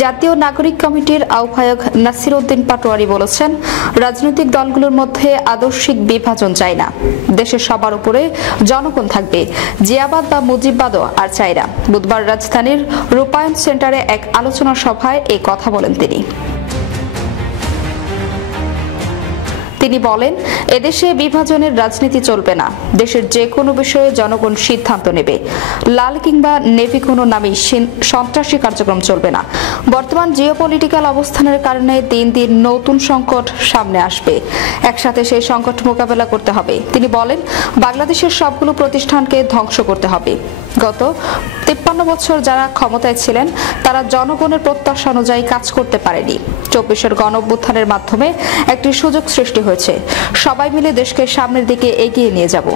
জাতীয় নাগরিক কমিটির আহ্বায়ক নাসির উদ্দিন পাটোয়ারি বলেছেন, রাজনৈতিক দলগুলোর মধ্যে আদর্শিক বিভাজন চাই না। দেশের সবার উপরে জনগণ থাকবে, জিয়াবাদ বা মুজিববাদও আর চাই না। বুধবার রাজধানীর রূপায়ণ সেন্টারে এক আলোচনা সভায় এই কথা বলেন তিনি বলেন, এদেশে বিভাজনের রাজনীতি চলবে না। দেশের যে কোনো বিষয়ে জনগণ সিদ্ধান্ত নেবে। লাল কিংবা নেভি কোনো নামেই সন্ত্রাসী কার্যক্রম চলবে না। বর্তমান জিওপলিটিক্যাল অবস্থানের কারণে দিন দিন নতুন সংকট সামনে আসবে। একসাথে সেই সংকট মোকাবেলা করতে হবে। তিনি বলেন, বাংলাদেশের সবগুলো প্রতিষ্ঠানকে ধ্বংস করতে হবে। গত 53 বছর যারা ক্ষমতায় ছিলেন তারা জনগণের প্রত্যাশা অনুযায়ী কাজ করতে পারেনি। 24-এর গণঅভ্যুত্থানের মাধ্যমে একটি সুযোগ সৃষ্টি হয়েছে। সবাই মিলে দেশকে সামনের দিকে এগিয়ে নিয়ে যাব।